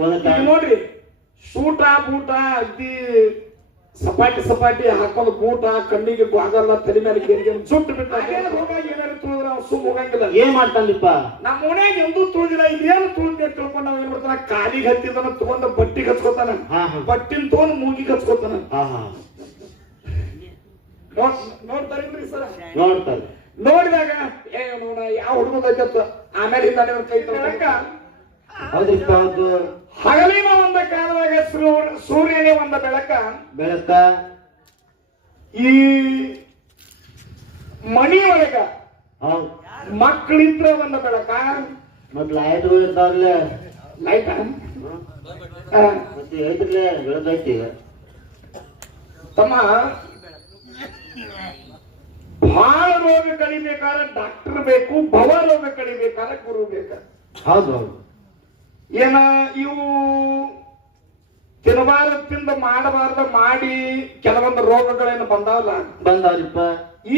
ನೋಡ್ರಿ ಸೂಟ ಬೂಟ ಅಗ್ದಿ ಸಪಾಟಿ ಸಪಾಟಿ ಹಾಕೊಂಡು ಬೂಟ ಕಣ್ಣಿಗೆ ಬಾಗಲ್ಲ ತಲೆ ಮೇಲೆ ಗೆರಿಗೆ ಸುಟ್ಟು ಬಿಟ್ಟ ಏನಾರು ತುಳಿದ್ರೆ ಅವ್ನು ಸುಮ್ ಹೋಗಂಗಿಲ್ಲ. ಏನ್ ಮಾಡ್ತಾನಿಪ್ಪ? ನಮ್ಮ ಮನೆ ಎಂದೂ ತುಳಿದಿಲ್ಲ ಇದೇನು ತುಳಿದೆ ತಿಳ್ಕೊಂಡ್ ನಾವ್ ಏನ್ ಮಾಡ್ತಾನ? ಕಾಲಿಗೆ ಹತ್ತಿದನ ತಗೊಂಡ ಬಟ್ಟಿ ಹಚ್ಕೋತಾನ. ಬಟ್ಟಿನ ತಗೊಂಡ್ ಮೂಗಿ ಹಚ್ಕೋತಾನ. ಹಾ ಹಾ. ನೋಡ್- ನೋಡ್ತಾರಿಲ್ರಿ ಸರ್? ನೋಡ್ತಾರೆ. ನೋಡಿದಾಗ ಏ ನೋಡ ಯಾವ ಹುಡುಗ ಆಮೇಲೆ ಹಿಂದ ಕೈ ತೊಗೊಳಕ ಹೌದ್ರಿಪ್ಪ ಹೌದು ಹಗಲಿನ ಒಂದ ಕಾಲದಾಗ ಸೂರ್ಯ- ಸೂರ್ಯನೇ ಒಂದ ಬೆಳಕ. ಬೆಳಕ. ಈ ಮಣಿ ಒಳಗ ಹೌದ್. ಮಕ್ಕಳಿದ್ರ ಒಂದ ಬೆಳಕ. ಮತ್ ಲೈಟ್ ಇರ್ತಾವ್ರಲ್ಲ. ಲೈಟ್ ಮತ್ತೆ ಬೆಳಕೈತಿ ತಮ್ಮ ಬಹಳ ರೋಗ ಕಳಿಬೇಕಾದ್ರೆ ಡಾಕ್ಟರ್ ಬೇಕು ಭವ ರೋಗ ಕಳಿಬೇಕಾದ್ರೆ ಗುರು ಬೇಕು. ಹೌದು ಹೌದು. ಏನ ಇವು ತಿನ್ನಬಾರದಿಂದ ಮಾಡಬಾರ್ದ ಮಾಡಿ ಕೆಲವೊಂದು ರೋಗಗಳೇನು ಬಂದಾವಲ್ಲ? ಬಂದವ್ರಿಪ್ಪ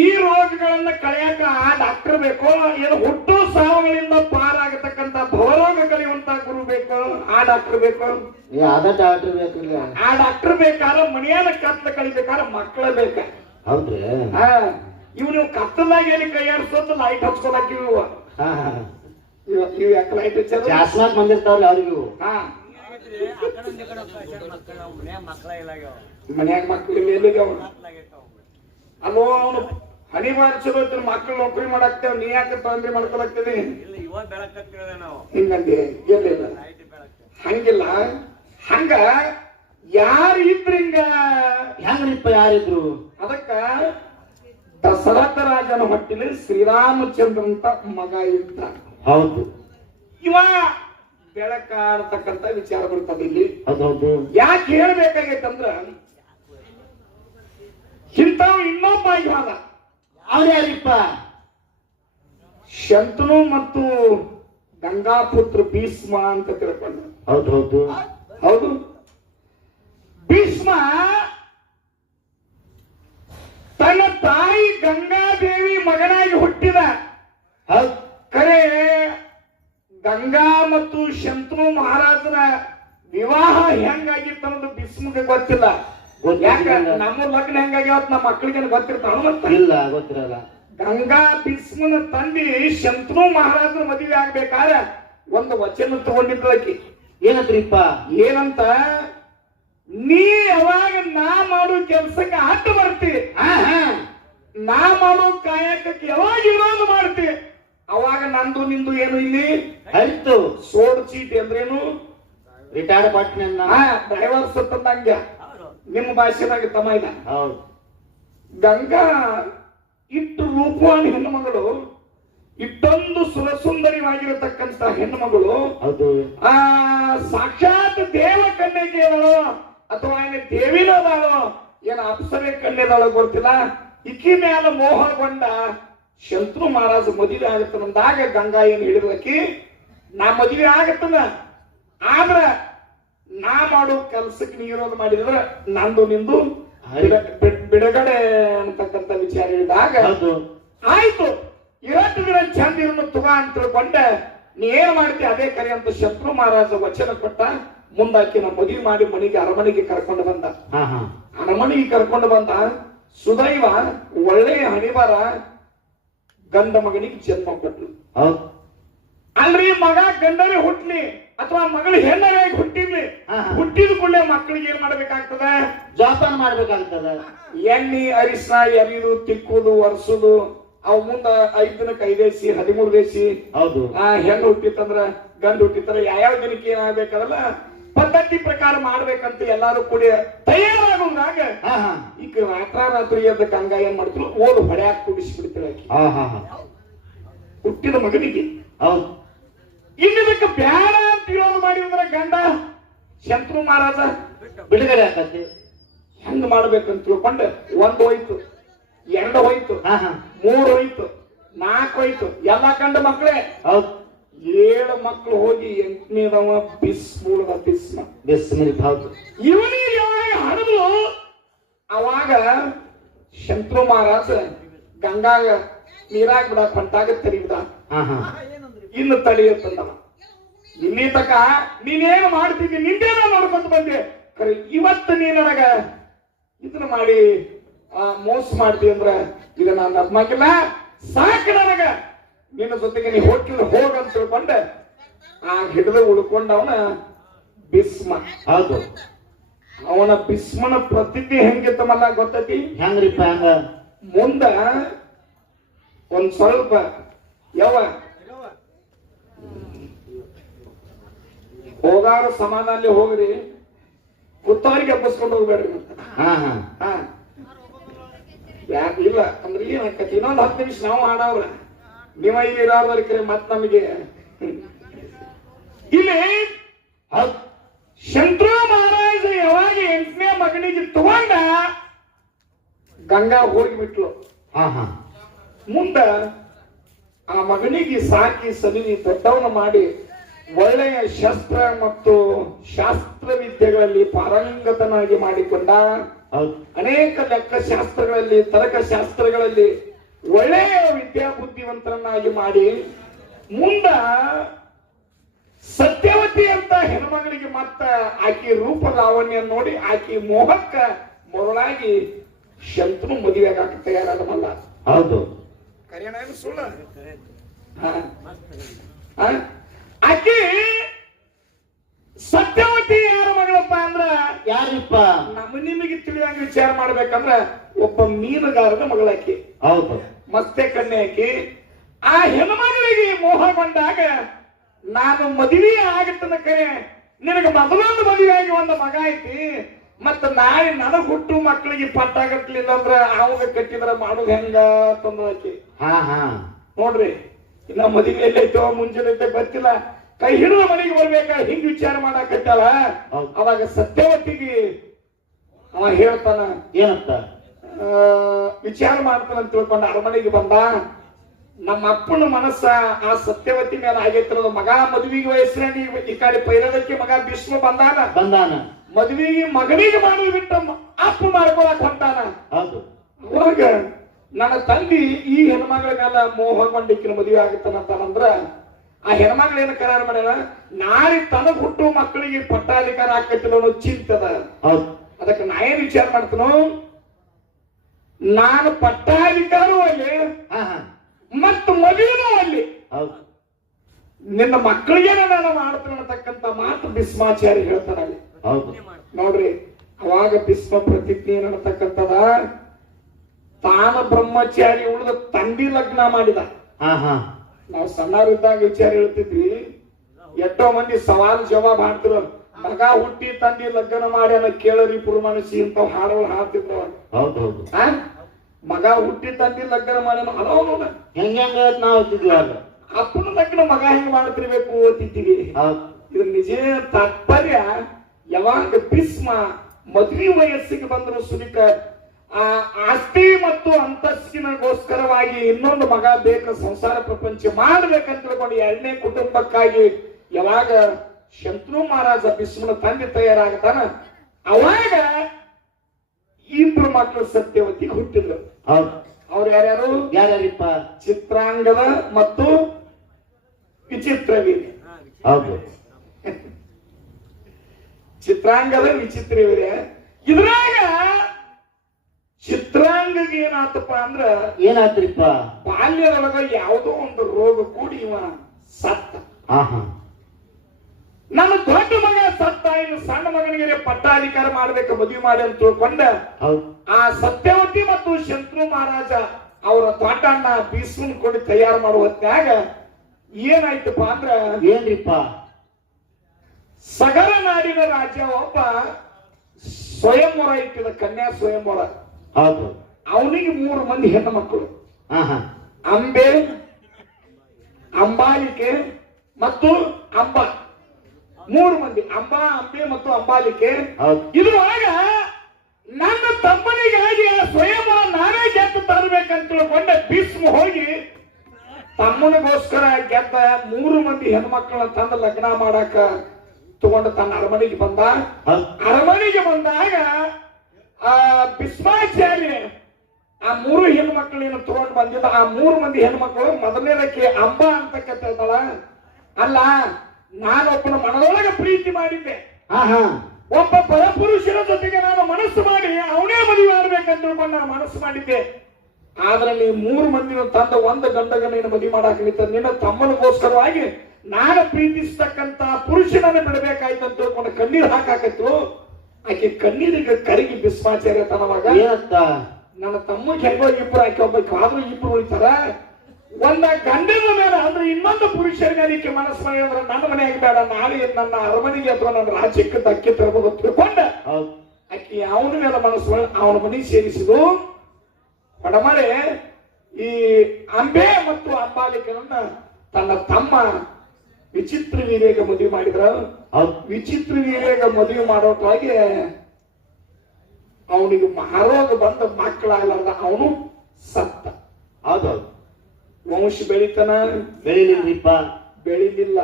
ಈ ರೋಗಗಳನ್ನ ಕಳೆಯಕ ಆ ಡಾಕ್ಟರ್ ಬೇಕೋ ಏನು ಹುಟ್ಟು ಸಾವುಗಳಿಂದ ಪಾರಾಗತಕ್ಕಂತ ಭವರೋಗ ಕಳೆಯುವಂತ ಗುರು ಬೇಕೋ ಆ ಡಾಕ್ಟರ್ ಬೇಕೋ? ಅದ ಡಾಕ್ಟರ್ ಬೇಕಿಲ್ಲ. ಆ ಡಾಕ್ಟರ್ ಬೇಕಾರ ಮನೆಯಾಗ ಕತ್ಲ ಕಳಿಬೇಕಾದ್ರೆ ಮಕ್ಕಳ ಬೇಕ. ಹೌದ್ರಿ? ಇವ್ ನೀವು ಕತ್ತಲಾಗ ಏನು ಕೈಯಾಡಿಸೋದು ಲೈಟ್ ಹಚ್ಕೊಳಕ್ ಇವು? ಹಾ ಹಾ ಇಟ್ಟಿರ್ತಾರೆ ಚಾಸ್ಮಾಕ್ ಬಂದಿರ್ತಾವ್ರಿ ಅವ್ರಿಗೂ. ಹಾ. ಮನ್ಯಾಗ ಮಕ್ಕಳು ಎಲ್ಲಿಗೆ ಅವ್ರು? ಅಲ್ಲೋ ಅವನು ಹನಿ ಬಾರಿಸೋದು ಮಕ್ಕಳು ನೌಕರಿ ಮಾಡಾಕ್ತೇವ್ ನೀ ಯಾಕೆ ತೊಂದ್ರೆ ಮಾಡ್ಕೊಳಕ್ತೀನಿ ಹಿಂಗಂದೆ ಎಲ್ಲಿಲ್ಲ ಹಂಗಿಲ್ಲ. ಹಂಗ ಯಾರು ಇದ್ರ ಹಿಂಗ ಹೆಂಗ್ರಿಪ್ಪ ಯಾರಿದ್ರು? ಅದಕ್ಕ ದಶರಥ ರಾಜನ ಹೊಟ್ಟಿಲಿ ಶ್ರೀರಾಮಚಂದ್ರ ಅಂತ ಮಗ ಇದ್ದ. ಹೌದು. ಇವ ಬೆಳಕಾಡ್ತಕ್ಕಂತ ವಿಚಾರ ಬರ್ತದೆ ಇಲ್ಲಿ. ಯಾಕೆ ಹೇಳ್ಬೇಕಾಗೈತಂದ್ರ ಇಂಥವ್ ಇನ್ನೊಬ್ಬ ಇವಾಗ ಯಾರ್ಯಾರಿಪ್ಪ ಶಂತನು ಮತ್ತು ಗಂಗಾಪುತ್ರ ಭೀಷ್ಮ ಅಂತ ತಿಳ್ಕೊಂಡ. ಹೌದು ಹೌದು. ಭೀಷ್ಮ ತನ್ನ ತಾಯಿ ಗಂಗಾದೇವಿ ಮಗನಾಗಿ ಹುಟ್ಟಿದ. ಹೌದ್. ಗಂಗಾ ಮತ್ತು ಶಂತನು ಮಹಾರಾಜನ ವಿವಾಹ ಹೆಂಗಾಗಿತ್ತು ಅನ್ನೋದು ಬಿಸ್ಮುಖ ಗೊತ್ತಿಲ್ಲ. ಯಾಕ? ನಮ್ಮ ಲಗ್ನ ಹೆಂಗಾಗ್ಯಾವತ್ ನಮ್ಮ ಮಕ್ಕಳಿಗೆ ಗೊತ್ತಿರ್ತಾವ ಮತ್ತ? ಇಲ್ಲ ಗೊತ್ತಿರಲ್ಲ. ಗಂಗಾ ಬಿಸ್ಮನ ತಂದಿ ಶಂತನು ಮಹಾರಾಜನ ಮದುವೆ ಆಗ್ಬೇಕಾದ್ರೆ ಒಂದು ವಚನ ತಗೊಂಡಿದ್ದಕ್ಕೆ ಏನಂತ್ರಿಪ್ಪ ಏನಂತ? ನೀ ಯಾವಾಗ ನಾ ಮಾಡೋ ಕೆಲ್ಸಕ್ಕೆ ಅಡ್ಡ ಬರ್ತಿ ನಾ ಮಾಡೋ ಕಾಯಕಕ್ಕೆ ಯಾವಾಗ ಇರೋದು ಮಾಡ್ತಿ? ಅವಾಗ ನಂದು ನಿಂದು ಏನು ಇಲ್ಲಿ? ಹರಿತು ಸೋಡ್ ಚೀಟಿ ಅಂದ್ರೇನು? ರಿಟೈರ್ಡ್ ಪಟ್ನ ಹಾ ಡ್ರೈವರ್ ಸತ್ತಂದಂಗ. ನಿಮ್ಮ ಭಾಷೆದಾಗ ತಮ್ಮ ಇದ. ಹೌದು. ಗಂಗಾ ಇಟ್ಟು ರೂಪವಾನ್ ಹೆಣ್ಣು ಮಗಳು ಇಟ್ಟೊಂದು ಸುರಸುಂದರಿವಾಗಿರತಕ್ಕಂತ ಹೆಣ್ಣು ಮಗಳು ಹೌದು. ಆ ಸಾಕ್ಷಾತ್ ದೇವ ಕನ್ಯೆಗೆ ಇದಾಳೋ ಅಥವಾ ಏನ ದೇವಿನ ಅದಾಳೋ ಏನ ಅಪ್ಸರೆ ಕನ್ಯೆದಾಳೋ ಗೊತ್ತಿಲ್ಲ ಇಕ್ಕಿ ಮ್ಯಾಲ ಮೋಹಗೊಂಡ ಶಂತ್ರು ಮಹಾರಾಜ ಮದುವೆ ಆಗತ್ತನಂದಾಗ ಗಂಗಾ ಏನ್ ಹೇಳಿದ್ಲಕ್ಕಿ ನಾ ಮದುವೆ ಆಗತ್ತನ ಆದ್ರ ನಾ ಮಾಡೋ ಕೆಲ್ಸಕ್ಕೆ ನೀರೋದು ಮಾಡಿದ್ರ ನಂದು ನಿಂದು ಬಿಡ- ಬಿಡ್- ಬಿಡುಗಡೆ ಅಂತಕ್ಕಂಥ ವಿಚಾರ ಹೇಳಿದಾಗ ಆಯ್ತು. ಇವತ್ತು ದಿನ ಚಂದ ಇರೋನು ತುಗ ಅಂತ ತಿಳ್ಕೊಂಡೆ. ನೀ ಏನ್ ಮಾಡ್ತಿ? ಅದೇ ಕರೆ ಅಂತ ಶತ್ರು ಮಹಾರಾಜ ವಚನ ಕೊಟ್ಟ. ಮುಂದಾಕಿ ನಮ್ಮ ಮದುವೆ ಮಾಡಿ ಮನೆಗೆ ಅರಮನೆಗೆ ಕರ್ಕೊಂಡು ಬಂದ. ಅರಮನೆಗೆ ಕರ್ಕೊಂಡು ಬಂದ. ಸುದೈವ ಒಳ್ಳೆಯ ಹಣಿಬಾರ ಗಂಡ ಮಗನಿಗೆ ಜನ್ಮ ಕೊಟ್ಟರು ಅಲ್ರಿ ಮಗ ಗಂಡನೇ ಹುಟ್ಟಲಿ ಅಥವಾ ಮಗಳು ಹೆಣ್ಣರಾಗಿ ಹುಟ್ಟಿರ್ಲಿ. ಹುಟ್ಟಿದ ಕೂಡಲೇ ಮಕ್ಕಳಿಗೆ ಏನ್ ಮಾಡ್ಬೇಕಾಗ್ತದ? ಜೋಪಾನ ಮಾಡ್ಬೇಕಾಗ್ತದ. ಎಣ್ಣಿ ಅರಿಸ ಎರಿದು ತಿಕ್ಕುದು ಒರೆಸುದು ಅವ್ ಮುಂದ ಐದ್ ದಿನಕ್ಕೆ ಐದೇಸಿ ಹದಿಮೂರ್ ದೇಸಿ ಹೌದು. ಆ ಹೆಣ್ಣು ಹುಟ್ಟಿತ್ತಂದ್ರ ಗಂಡು ಹುಟ್ಟಿತ್ತಂದ್ರ ಯಾವ್ಯಾವ ದಿನಕ್ಕೆ ಏನಾಗಬೇಕಲ್ಲ ಪದ್ಧತಿ ಪ್ರಕಾರ ಮಾಡ್ಬೇಕಂತ ಎಲ್ಲಾರು ಕೂಡಿ ತಯಾರಾಗುವಾಗ ಈಗ ರಾತ್ರಾರಾತ್ರಿ ಎದ್ದ ಹಂಗ ಏನ್ ಮಾಡ್ತಿಳು ಓದು ಹೊಡ್ಯಾಕ್ ಕುಡಿಸಿ ಹಾ. ಹುಟ್ಟಿದ ಮಗನಿಗೆ. ಹೌದು. ಇನ್ನಿದಕ್ಕೆ ಬ್ಯಾಡ ಅಂತ ವಿರೋಧ ಮಾಡಿದ್ರ ಗಂಡ. ಶಂತ್ರು ಮಹಾರಾಜ ಬಿಡುಗಡೆ ಆಗತ್ತೆ ಹೆಂಗ್ ಮಾಡ್ಬೇಕಂತ ತಿಳ್ಕೊಂಡು ಒಂದ್ ಹೋಯ್ತು ಎರಡು ಹೋಯ್ತು ಮೂರು ಹೋಯ್ತು ನಾಲ್ಕು ಹೋಯ್ತು. ಎಲ್ಲ ಕಂಡ ಮಕ್ಕಳೇ ಹೌದು. ಏಳು ಮಕ್ಕಳು ಹೋಗಿ ಎಂಟನೇದವ ಬಿಸ್ ಮೂಳದ ಬಿಸ್ ಬಿಸ್ ಹೌದು. ಇವನಿಗೆ ಯಾವಾಗ ಹರಿದು ಅವಾಗ ಶಂತ್ರು ಮಹಾರಾಜ ಗಂಗಾಗ ನೀರಾಗ ಬಿಡ ಪಂಟಾಗ ತೆರಿದ ಹಾ ಹಾ. ಇನ್ನು ತಡೆಯುತ್ತಂದವ ಇಲ್ಲಿ ತಕ ನೀನೇನು ಮಾಡ್ತಿದ್ದೆ ನಿಂದೇನ ನೋಡ್ಕೊಂಡು ಬಂದೆ. ಕರೆ ಇವತ್ತು ನೀ ನನಗ ಇದನ್ನ ಮಾಡಿ ಆ, ಮೋಸ ಮಾಡ್ತಿ ಅಂದ್ರ ಈಗ ನಾನು ಅದ್ಮಾಕಿಲ್ಲ ಸಾಕು ನನಗ. ನಿನ್ನ ಜೊತೆಗೆ ನೀ ಹೋಗ ಅಂತ ತಿಳ್ಕೊಂಡೆ. ಆ ಹಿಡಿದು ಉಳ್ಕೊಂಡವನ ಬಿಸ್ಮ ಹೌದು. ಅವನ ಬಿಸ್ಮನ ಪ್ರತಿಜ್ಞೆ ಹೆಂಗಿತ್ತಮಲ್ಲ ಗೊತ್ತೈತಿ? ಹೆಂಗ್ರಿಪ್ಪ ಹೆಂಗ? ಮುಂದ ಒಂದ್ ಸ್ವಲ್ಪ ಯಾವ ಹೋಗಾರ ಅಲ್ಲಿ ಹೋಗ್ರಿ. ಕುತ್ತವರಿಗೆ ಹಬ್ಬಸ್ಕೊಂಡು ಹೋಗ್ಬೇಡ್ರಿ. ಹಾ ಹಾ. ಹಾ. ಯಾಕೆ ಇಲ್ಲ ಅಂದ್ರೆ ಏನ್ ಆಕತಿ? ಇನ್ನೊಂದ್ ಹತ್ತು ನಿಮಿಷ ನಾವು ಆಡವ್ರ ನೀವ ಇಲ್ಲಿ ಇರೋರ್ವರ್ಕ್ರೆ ಮತ್ ನಮಗೆ. ಇಲ್ಲಿ ಶಂಕರ ಮಹಾರಾಜ ಯಾವಾಗ ಎಂಟನೇ ಮಗನಿಗೆ ತಗೊಂಡ ಗಂಗಾ ಹೋಗಿಬಿಟ್ಲು ಹಾ ಹಾ. ಮುಂದ ಆ ಮಗನಿಗೆ ಸಾಕಿ ಸಲಿನಿ ದೊಡ್ಡವನ ಮಾಡಿ ಒಳ್ಳೆಯ ಶಸ್ತ್ರ ಮತ್ತು ಶಾಸ್ತ್ರ ವಿದ್ಯೆಗಳಲ್ಲಿ ಪಾರಂಗತನಾಗಿ ಮಾಡಿಕೊಂಡ ಲೆಕ್ಕ ಅನೇಕ ಲೆಕ್ಕಶಾಸ್ತ್ರಗಳಲ್ಲಿ ತರ್ಕಶಾಸ್ತ್ರಗಳಲ್ಲಿ ಒಳ್ಳೆಯ ವಿದ್ಯಾ ಬುದ್ಧಿವಂತರನ್ನಾಗಿ ಮಾಡಿ ಮುಂದ ಸತ್ಯವತಿ ಅಂತ ಹೆಣ್ಮಗಳಿಗೆ ಮತ್ತ ಆಕೆ ರೂಪ ಲಾವಣ್ಯ ನೋಡಿ ಆಕೆ ಮೋಹಕ್ಕ ಮರಳಾಗಿ ಶಂತನು ಮದುವೆಗಾಕ ತಯಾರಾದ ಮಲ್ಲ ಹೌದು ಕರೆಯೋಣ ಸುಳ್ಳ ಸುಳ್ಳು ಹಾ. ಹಾ? ಆಕಿ ಸತ್ಯವತಿ ಯಾರ ಮಗಳಪ್ಪ ಅಂದ್ರ? ಯಾರಿಪ್ಪ? ನಮ್ಮ ನಿಮಗೆ ತಿಳಿಯಂಗ ವಿಚಾರ ಮಾಡ್ಬೇಕಂದ್ರ ಒಬ್ಬ ಮೀನುಗಾರದ ಮಗಳಾಕಿ. ಹೌದು. ಮತ್ತೆ ಕಣ್ಣೆ ಆಕಿ ಆ ಹೆಣ್ಮಗಳಿಗೆ ಮೋಹಗೊಂಡಾಗ ನಾನು ಮದುವೆ ಆಗತ್ತನ ಕರೆ ನಿನಗೆ ಮೊದಲೊಂದು ಮದುವೆ ಆಗಿ ಒಂದು ಮಗ ಐತಿ ಮತ್ತ ನಾಳೆ ನನಗ್ ಹುಟ್ಟು ಮಕ್ಕಳಿಗೆ ಪಟ್ಟಾಗತ್ಲಿಲ್ಲ ಅಂದ್ರ ಅವಾಗ ಕಟ್ಟಿದ್ರ ಮಾಡೋದು ಹೆಂಗ ತಂದ ಆಕಿ ಹಾ ಹಾ. ನೋಡ್ರಿ. ಇನ್ನ ಮದುವೆ ಎಲ್ಲೈತೋ ಮುಂಜಾನೆ ಬರ್ತಿಲ್ಲ ಕೈ ಹಿಡಿದ ಮನೆಗೆ ಬರ್ಬೇಕ ಹಿಂಗ್ ವಿಚಾರ ಮಾಡಾಕತ್ತಾಳ. ಅವಾಗ ಸತ್ಯವತಿಗೆ ಅವ ಹೇಳ್ತಾನ ಏನಂತ? ಆ, ವಿಚಾರ ಮಾಡ್ತಾನ ಅಂತ ತಿಳ್ಕೊಂಡು ಅರಮನೆಗೆ ಬಂದ. ನಮ್ಮ ಅಪ್ಪನ ಮನಸ್ಸ ಆ ಸತ್ಯವತಿ ಮೇಲೆ ಆಗೈತಿರೋದು ಮಗ ಮದುವೆಗೆ ವಯಸ್ಸಿನಲ್ಲಿ ಈ- ಕಡೆ ಪೈರದಕ್ಕೆ ಮಗ ಭೀಷ್ಮ ಬಂದಾನ? ಬಂದಾನ. ಮದುವೆಗೆ ಮಗನಿಗೆ ಮಾಡಿ ಬಿಟ್ಟ ಅಪ್ಪ ಮಾಡ್ಕೊಳಕ್ ಹೊಂಟಾನ? ಹೌದು. ಅವಾಗ ನನ್ನ ತಂಗಿ ಈ ಹೆಣ್ಮಗಳಿಗೆಲ್ಲ ಮೋಹಗೊಂಡಿಕ್ಕಿನ ಮದುವೆ ಆಗುತ್ತಾನಂತಾನಂದ್ರ ಆ ಹೆಣ್ಮಗಳೇನು ಏನು ಕರಾರ ಮಾಡ್ಯಾರ ನಾಳೆ ತನ ಹುಟ್ಟು ಮಕ್ಕಳಿಗೆ ಪಟ್ಟಾಧಿಕಾರ ಆಕತ್ತಿಲ್ಲ ಅನ್ನೋ ಚಿಂತದ ಅದ. ಅದಕ್ಕೆ ನಾ ಏನ್ ವಿಚಾರ ಮಾಡ್ತೇನೋ? ನಾನು ಪಟ್ಟಾಧಿಕಾರೂ ಅಲ್ಲಿ ಮತ್ತು ಮದುವೆನೂ ಅಲ್ಲಿ. ನಿನ್ನ ಮಕ್ಕಳಿಗೆ ನಾನು ಮಾಡ್ತೇನೆ ಅನ್ನತಕ್ಕಂತ ಮಾತು ಭೀಷ್ಮಾಚಾರ್ಯ ಹೇಳ್ತಾರೆ ಹೌದು. ನೋಡ್ರಿ ಅವಾಗ ಭೀಸ್ಮ ಪ್ರತಿಜ್ಞೆ ಅನ್ನತಕ್ಕಂಥದ ತಾನ ಬ್ರಹ್ಮಚಾರಿ ಉಳಿದ ತಂದಿ ಲಗ್ನ ಮಾಡಿದ. ಹಾ ಹಾ. ನಾವು ಸಣ್ಣವರಿದ್ದಾಗ ವಿಚಾರ ಹೇಳ್ತಿದ್ವಿ. ಎಷ್ಟೋ ಮಂದಿ ಸವಾಲ್ ಜವಾಬ್ ಹಾಡ್ತಿರೋ ಮಗ ಹುಟ್ಟಿ ತಂದಿ ಲಗ್ನ ಮಾಡ್ಯಾನ ಕೇಳರಿ ಪುರುಮನಸಿ ಇಂಥವ್ ಹಾಡುಗಳು ಹಾಡ್ತಿದ್ರು? ಮಗ ಹುಟ್ಟಿ ತಂದಿ ಲಗ್ನ ಮಾಡ್ಯಾನ ಅಲೋ ಹೆಂಗ ಹೆಂಗ ನಾವು ಅಪ್ಪನ ಲಗ್ನ ಮಗ ಹೆಂಗ್ ಮಾಡ್ತಿರ್ಬೇಕು ಅಂತಿದ್ದೀವಿ ಹೌದು. ಇದ್ರ ನಿಜ ತಾತ್ಪರ್ಯ ಯಾವಾಗ ಭೀಷ್ಮ ಮದ್ವಿ ವಯಸ್ಸಿಗೆ ಬಂದ್ರು ಸುನಿಕ ಆಸ್ತಿ ಮತ್ತು ಅಂತಸ್ತಿನಗೋಸ್ಕರವಾಗಿ ಇನ್ನೊಂದು ಮಗ ಬೇಕು ಸಂಸಾರ ಪ್ರಪಂಚ ಮಾಡ್ಬೇಕಂತ ತಿಳ್ಕೊಂಡು ಎರಡನೇ ಕುಟುಂಬಕ್ಕಾಗಿ ಯಾವಾಗ ಶಂತನು ಮಹಾರಾಜ ಭೀಷ್ಮನ ತಂದೆ ತಯಾರಾಗ್ತಾನ ಅವಾಗ ಇಬ್ರು ಮಕ್ಕಳು ಸತ್ಯವತಿ ಹುಟ್ಟಿದ್ರು. ಅವ್ರು ಯಾರ್ಯಾರು? ಯಾರ್ಯಾರಿಪ್ಪ? ಚಿತ್ರಾಂಗದ ಮತ್ತು ವಿಚಿತ್ರವೀರ್ಯ ಹೌದು. ಚಿತ್ರಾಂಗದ ವಿಚಿತ್ರವೀರ್ಯ ಇದ್ರಾಗ ಚಿತ್ರಾಂಗಗೆ ಏನಾತಪ್ಪ ಅಂದ್ರ ಏನಾತ್ರಿಪ್ಪ ಬಾಲ್ಯದೊಳಗ ಯಾವುದೋ ಒಂದು ರೋಗ ಕೂಡಿ ಇವ ಸತ್ತ. ನನ್ನ ದೊಡ್ಡ ಮಗ ಸತ್ತ ಇನ್ನು ಸಣ್ಣ ಮಗನಿಗೆ ಪಟ್ಟಾಧಿಕಾರ ಮಾಡ್ಬೇಕು ಮದುವೆ ಮಾಡಿ ಅಂತ ತಿಳ್ಕೊಂಡ ಆ ಸತ್ಯವತಿ ಮತ್ತು ಶತ್ರು ಮಹಾರಾಜ ಅವರ ತೋಟಣ್ಣ ಬೀಸನ್ ಕೊಡಿ ತಯಾರು ಮಾಡುವ ಹೊತ್ನ್ಯಾಗ ಏನಾಯ್ತಪ್ಪ ಅಂದ್ರ ಏನ್ರಿಪ್ಪ? ಸಗರ ನಾಡಿನ ರಾಜ್ಯ ಒಬ್ಬ ಸ್ವಯಂವರ ಇಟ್ಟಿದ ಕನ್ಯಾ ಸ್ವಯಂವರ. ಹೌದು. ಅವನಿಗೆ ಮೂರು ಮಂದಿ ಹೆಣ್ಣು ಮಕ್ಕಳು. ಅಂಬೆ ಅಂಬಾಲಿಕೆ ಮತ್ತು ಅಂಬ. ಮೂರು ಮಂದಿ ಅಂಬಾ ಅಂಬೆ ಮತ್ತು ಅಂಬಾಲಿಕೆ. ಇದ್ರೊಳಗ ನನ್ನ ತಮ್ಮನಿಗಾಗಿ ಆ ಸ್ವಯಂವರ ನಾನೇ ಗೆದ್ದು ತರಬೇಕಂತ ತಿಳ್ಕೊಂಡೆ ಭೀಷ್ಮ ಹೋಗಿ ತಮ್ಮನಿಗೋಸ್ಕರ ಗೆದ್ದ ಮೂರು ಮಂದಿ ಹೆಣ್ಮಕ್ಳನ್ನ ತಂದು ಲಗ್ನ ಮಾಡಾಕ ತಗೊಂಡು ತನ್ನ ಅರಮನೆಗೆ ಬಂದ. ಅರಮನೆಗೆ ಬಂದಾಗ ಆ ಭೀಷ್ಮಾಚಾರ್ಯ ಆ ಮೂರು ಹೆಣ್ಮಕ್ಳೇನು ತಗೊಂಡು ಬಂದಿದ್ದ? ಆ ಮೂರು ಮಂದಿ ಹೆಣ್ಮಕ್ಳು ಮೊದಲನೇದಕ್ಕೆ ಅಂಬ ಅಂತ ಕೇಳ್ತಾಳ ಅಲ್ಲ ನಾನೊಬ್ಬನ ಮನದೊಳಗೆ ಪ್ರೀತಿ ಮಾಡಿದ್ದೆ. ಒಬ್ಬ ಪರಪುರುಷನ ಜೊತೆಗೆ ನಾನು ಮನಸ್ಸು ಮಾಡಿ ಅವನೇ ಮದುವೆ ಮಾಡಬೇಕಂತ ತಿಳ್ಕೊಂಡು ನಾನು ಮನಸ್ಸು ಮಾಡಿದ್ದೆ. ಆದ್ರೆ ನೀ ಮೂರು ಮಂದಿನ ತಂದ ಒಂದು ಗಂಡಗ ನೀನು ಮದುವೆ ಮಾಡಾಕ ನಿಂತ ನಿನ್ನ ತಮ್ಮನಿಗೋಸ್ಕರವಾಗಿ ನಾನು ಪ್ರೀತಿಸ್ತಕ್ಕಂತ ಪುರುಷನನ್ನ ಬಿಡಬೇಕಾಯ್ತು ಅಂತ ತಿಳ್ಕೊಂಡು ಕಣ್ಣೀರು ಹಾಕಾಕತ್ತು. ಆಕೆ ಕಣ್ಣೀರಿಗೆ ಕರಗಿ ಭೀಸ್ಮಾಚಾರ್ಯ ತನವಾಗ ಏನಂತ? ನನ್ನ ತಮ್ಮ ಹೆಂಗೋ ಇಬ್ರು ಆಕೆ ಒಬ್ಬ ಆದ್ರೂ ಇಬ್ರು ಉಳಿತಾರ ಒಂದ ಗಂಡನ ಮೇಲೆ ಅಂದ್ರೆ ಇನ್ನೊಂದು ಪುರುಷರಿಗೆ ಅದಕ್ಕೆ ಮನಸ್ಸು ಮಾಡಿ ಅಂದ್ರೆ ನನ್ನ ಮನೆಯಾಗ ಬೇಡ ನಾಳೆ ನನ್ನ ಅರಮನೆಗೆ ಅಥವಾ ನನ್ನ ರಾಜ್ಯಕ್ಕೆ ಧಕ್ಕೆ ತರಬಹುದು ತಿಳ್ಕೊಂಡ. ಆಕೆ ಅವನ ಮೇಲೆ ಮನಸ್ಸು ಮಾಡಿ ಅವನ ಮನೆಗೆ ಸೇರಿಸಿದು ಹೊಡಮರೆ ಈ ಅಂಬೆ ಮತ್ತು ಅಂಬಾಲಿಕನನ್ನ ತನ್ನ ತಮ್ಮ ವಿಚಿತ್ರ ವೀರ್ಯಗ ಮದುವೆ ಮಾಡಿದ್ರ ಆ ವಿಚಿತ್ರ ವೀರ್ಯಗ ಮದುವೆ ಮಾಡೋಕ್ಕಾಗಿ ಅವನಿಗೆ ಮಹಾರೋಗ ಬಂದ ಮಕ್ಕಳಾಗಲಾರ್ದ ಅವನು ಸತ್ತ. ಅದು ವಂಶ ಬೆಳಿತನ? ಬೆಳಿಲಿಲ್ಲಪ್ಪ. ಬೆಳಿಲಿಲ್ಲ.